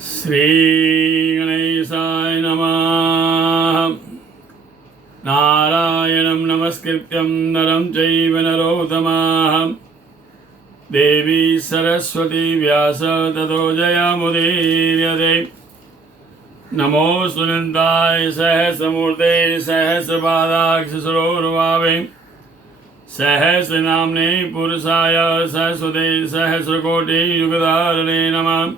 श्रीगणेशाय नमः। नारायणं नमस्कृत्यं नरं चैव नरोत्तमः देवी सरस्वती व्यास ततो जयमुदीरये। नमो सुनन्दाय सहस्रमूर्ते सहस्रपादाक्षसरोरुभावे सहस्रनाम्ने पुरुषाय सरस्वते सहस्रकोटियुगधारिणे नमः।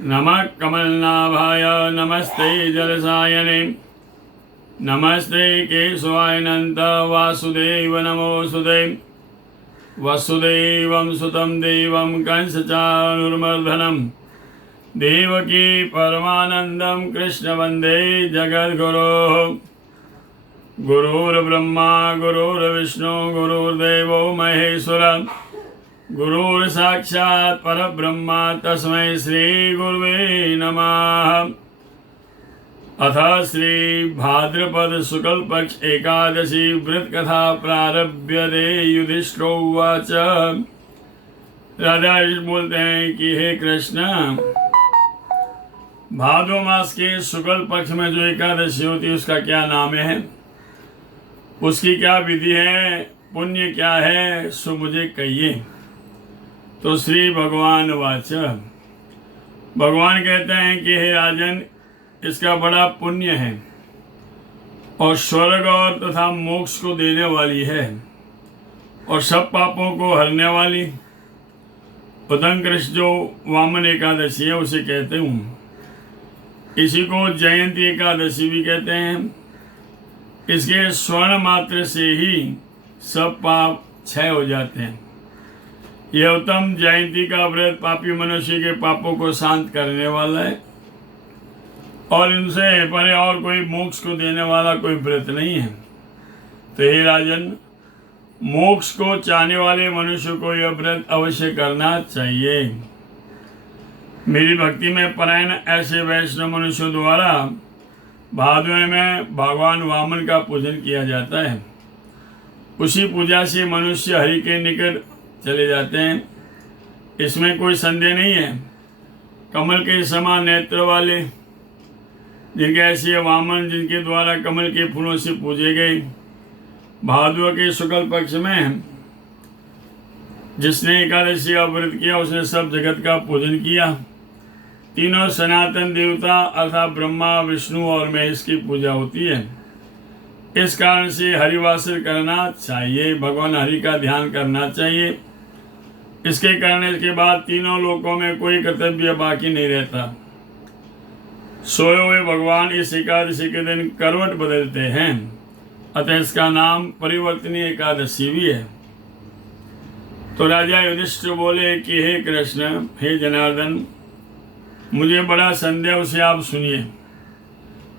नमः कमलनाभाय नमस्ते जलसायने नमस्ते केशवाय वासुदेव नमोऽस्तुते। वसुदेवं सुतं देवं कंसचाणूरमर्दनं देवकी परमानन्दं कृष्ण वन्दे जगद्गुरोः। गुरुर्ब्रह्मा गुरुर्विष्णु गुरुर्देवो महेश्वरः गुरुर्साक्षात् परब्रह्मा तस्मै श्रीगुरुवे नमः। अथ श्री भाद्रपद शुक्ल पक्ष एकादशी व्रत कथा प्रारभ्यते। युधिष्ठिरो उवाच। राजा बोलते हैं कि हे कृष्ण, भादो मास के शुक्ल पक्ष में जो एकादशी होती है उसका क्या नाम है, उसकी क्या विधि है, पुण्य क्या है, सो मुझे कहिए। तो श्री भगवान वाच, भगवान कहते हैं कि हे राजन, इसका बड़ा पुण्य है और स्वर्ग और तथा मोक्ष को देने वाली है और सब पापों को हरने वाली। उदंकृष्ट जो वामन एकादशी है उसे कहते हूँ। इसी को जयंती एकादशी भी कहते हैं। इसके स्वर्ण मात्र से ही सब पाप क्षय हो जाते हैं। यह उत्तम जयंती का व्रत पापी मनुष्य के पापों को शांत करने वाला है और इनसे परे और कोई मोक्ष को देने वाला कोई व्रत नहीं है। तो हे राजन, मोक्ष को चाहने वाले मनुष्य को यह व्रत अवश्य करना चाहिए। मेरी भक्ति में परायण ऐसे वैष्णव मनुष्यों द्वारा भादवे में भगवान वामन का पूजन किया जाता है। उसी पूजा से मनुष्य हरि के निकट चले जाते हैं, इसमें कोई संदेह नहीं है। कमल के समान नेत्र वाले जिनके ऐसे वामन, जिनके द्वारा कमल के फूलों से पूजे गए, भादव के शुक्ल पक्ष में जिसने एकादशी का व्रत किया उसने सब जगत का पूजन किया। तीनों सनातन देवता अर्थात ब्रह्मा, विष्णु और महेश की पूजा होती है। इस कारण से हरिवासर करना चाहिए, भगवान हरि का ध्यान करना चाहिए। इसके करने के बाद तीनों लोकों में कोई कर्तव्य बाकी नहीं रहता। सोए हुए भगवान इस एकादशी के दिन करवट बदलते हैं, अतः इसका नाम परिवर्तनीय एकादशी भी है। तो राजा युधिष्ठिर बोले कि हे कृष्ण, हे जनार्दन, मुझे बड़ा संदेह, उसे आप सुनिए।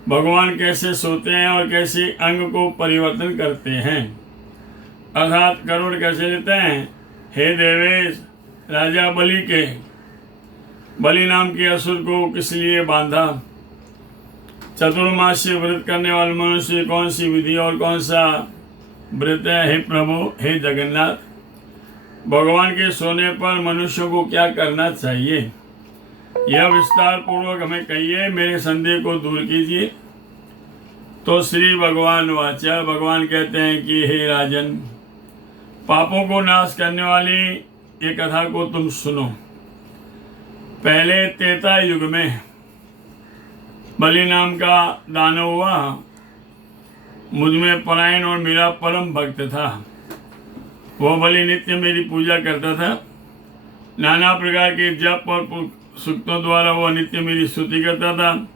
भगवान कैसे सोते हैं और कैसे अंग को परिवर्तन करते हैं, अर्थात करवट कैसे लेते हैं। हे देवेश, राजा बलि नाम के असुर को किस लिए बांधा। चतुर्मास्य व्रत करने वाले मनुष्य कौन सी विधि और कौन सा व्रत है। हे प्रभु, हे जगन्नाथ, भगवान के सोने पर मनुष्यों को क्या करना चाहिए, यह विस्तार पूर्वक हमें कहिए, मेरे संदेह को दूर कीजिए। तो श्री भगवान वाचा, भगवान कहते हैं कि हे राजन, पापों को नाश करने वाली ये कथा को तुम सुनो। पहले त्रेता युग में बलि नाम का दानव हुआ। मुझ में परायण और मेरा परम भक्त था। वह बलि नित्य मेरी पूजा करता था। नाना प्रकार के जप और सूक्तों द्वारा वह नित्य मेरी स्तुति करता था,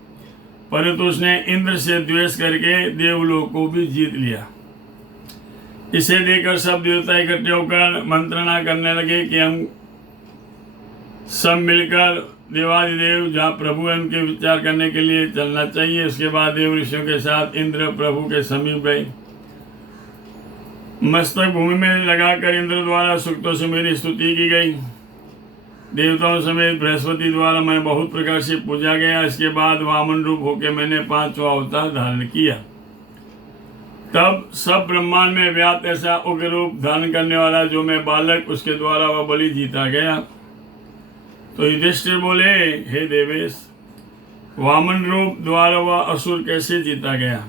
परंतु उसने इंद्र से द्वेष करके देवलोक को भी जीत लिया। इसे देखकर सब देवता इकट्ठे होकर मंत्रणा करने लगे कि हम सब मिलकर देवादिदेव जहाँ प्रभु है उनके विचार करने के लिए चलना चाहिए। उसके बाद देव ऋषियों के साथ इंद्र प्रभु के समीप गए। मस्तक भूमि में लगाकर इंद्र द्वारा सूक्तों से मेरी स्तुति की गई। देवताओं समेत बृहस्पति द्वारा मैं बहुत प्रकार से पूजा गया। इसके बाद वामन रूप होकर मैंने 5वां अवतार धारण किया। तब सब ब्रह्मांड में व्याप्त ऐसा उग्र रूप धारण करने वाला जो मैं बालक, उसके द्वारा वह बलि जीता गया। तो युधिष्ठिर बोले, हे देवेश, वामन रूप द्वारा वह असुर कैसे जीता गया,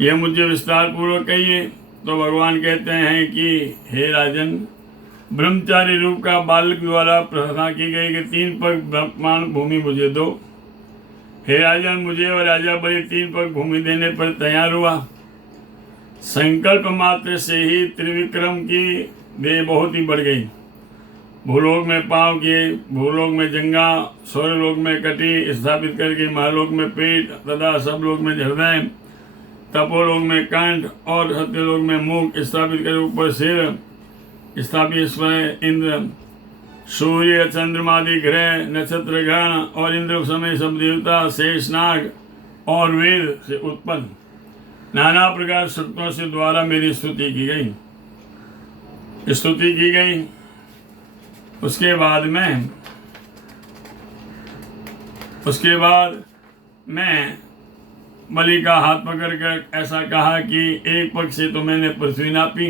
यह मुझे विस्तार पूर्वक कहिए। तो भगवान कहते हैं कि हे राजन, ब्रह्मचारी रूप का बालक द्वारा प्रार्थना की गई कि 3 पग ब्रह्मांड भूमि मुझे दो। हे राजन, मुझे और राजा बलि 3 पग भूमि देने पर तैयार हुआ। संकल्प मात्र से ही त्रिविक्रम की देह बहुत ही बढ़ गई। भूलोक में पांव किए, भूलोक में जंगा, स्वर्गलोक में कटी स्थापित करके, महालोक में पेट तथा सबलोक में हृदय, तपोलोक में कंठ और सत्यलोक में मुख स्थापित कर ऊपर सिर स्थापित स्वयं इंद्र, सूर्य, चंद्रमादि ग्रह, नक्षत्र गण और इंद्र समय सब देवता, शेषनाग और वेद से उत्पन्न नाना प्रकार शक्तियों से द्वारा मेरी स्तुति की गई। उसके बाद मैं बलि का हाथ पकड़कर ऐसा कहा कि एक पग से तो मैंने पृथ्वी नापी,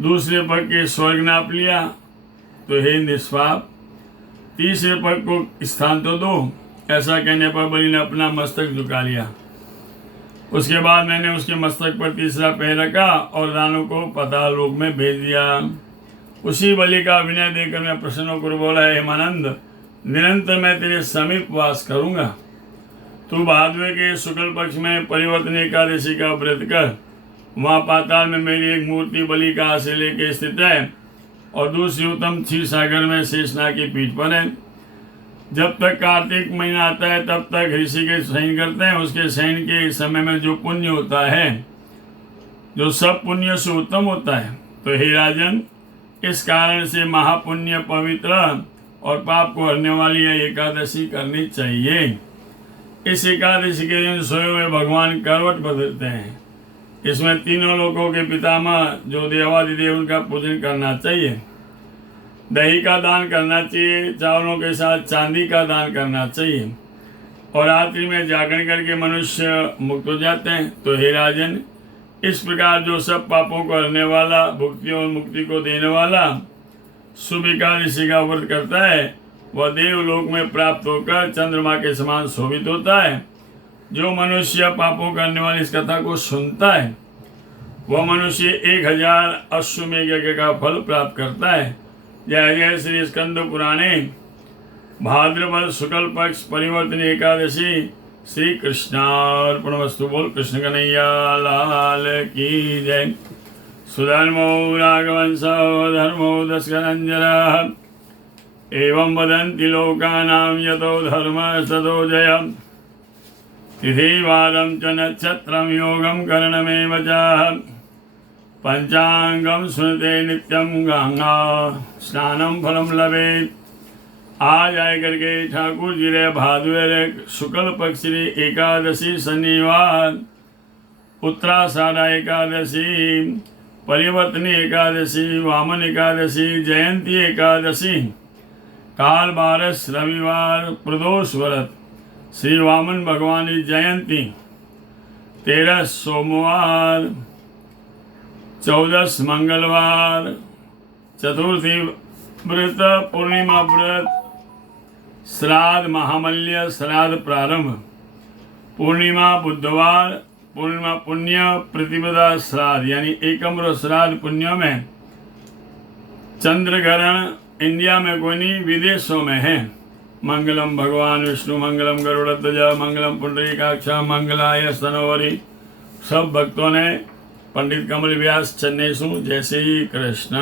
दूसरे पग के स्वर्ग नाप लिया, तो हे निष्पाप, तीसरे पग को स्थान तो दो। ऐसा कहने पर बलि ने अपना मस्तक झुका लिया। उसके बाद मैंने उसके मस्तक पर तीसरा पैर रखा और दानों को पाताल लोक में भेज दिया। उसी बलि का अभिनय देखकर मैं प्रसन्न होकर बोला, हे हेमानंद, निरंतर मैं तेरे समीप वास करूंगा। तू भाद्वे के शुक्ल पक्ष में परिवर्तन एकादशी का व्रत कर। वहाँ पाताल में मेरी एक मूर्ति बलि का से लेके स्थित है और दूसरी उत्तम क्षीर सागर में शेषनाग की पीठ पर है। जब तक कार्तिक महीना आता है तब तक ऋषि के शयन करते हैं। उसके शयन के समय में जो पुण्य होता है, जो सब पुण्य से उत्तम होता है, तो हे राजन, इस कारण से महापुण्य, पवित्र और पाप को हरने वाली यह एकादशी करनी चाहिए। इस एकादशी के दिन सोए हुए भगवान करवट बदलते हैं। इसमें तीनों लोकों के पितामह जो देवादिदेव, उनका पूजन करना चाहिए। दही का दान करना चाहिए, चावलों के साथ चांदी का दान करना चाहिए और रात्रि में जागरण करके मनुष्य मुक्त हो जाते हैं। तो हे राजन, इस प्रकार जो सब पापों को हरने वाला, भुक्ति और मुक्ति को देने वाला शुभ एकादशी का व्रत करता है, वह देवलोक में प्राप्त होकर चंद्रमा के समान शोभित होता है। जो मनुष्य पापों करने वाली इस कथा को सुनता है, वह मनुष्य 1000 अश्वमेध यज्ञ का फल प्राप्त करता है। जय जय श्री स्कंद पुराणे भाद्रपद शुक्ल पक्ष परिवर्तन एकादशी। श्री कृष्णार्पणमस्तु। बोल कृष्ण कन्हैया लाल की जय। सुधर्मो राघवंशो धर्मो दशकरंजनः एवं वदन्ति लोकानां यतो धर्मः ततो जयम्। तिथिवारं च नक्षत्रं योगं करणमेव च। पंचांगम सुनते नित्यं गंगा स्नानं फलं लभेत्। आज आए करके ठाकुर जी रे भादवे शुक्ल पक्ष एकादशी शनिवार, उत्तराषाढ़ एकादशी, परिवर्तनी एकादशी, वामन एकादशी, जयंती एकादशी, काल बारस रविवार, प्रदोष व्रत, श्री वामन भगवान की जयंती, 13 सोमवार, 14 मंगलवार, चतुर्थी व्रत, पूर्णिमा व्रत, श्राद्ध महामल्य श्राद्ध प्रारंभ, पूर्णिमा बुधवार, पूर्णिमा पुण्य प्रतिपदा श्राद्ध यानी एकम्र श्राद्ध पुण्य में चंद्रग्रहण इंडिया में कोई नहीं, विदेशों में है। मंगलम भगवान विष्णु, मंगलम गरुड़ध्वज, मंगलम पुंडरीकाक्ष, मंगलाय स्तनोवरी। सब भक्तों ने पंडित कमल व्यास चन्नेसु जय श्री कृष्ण।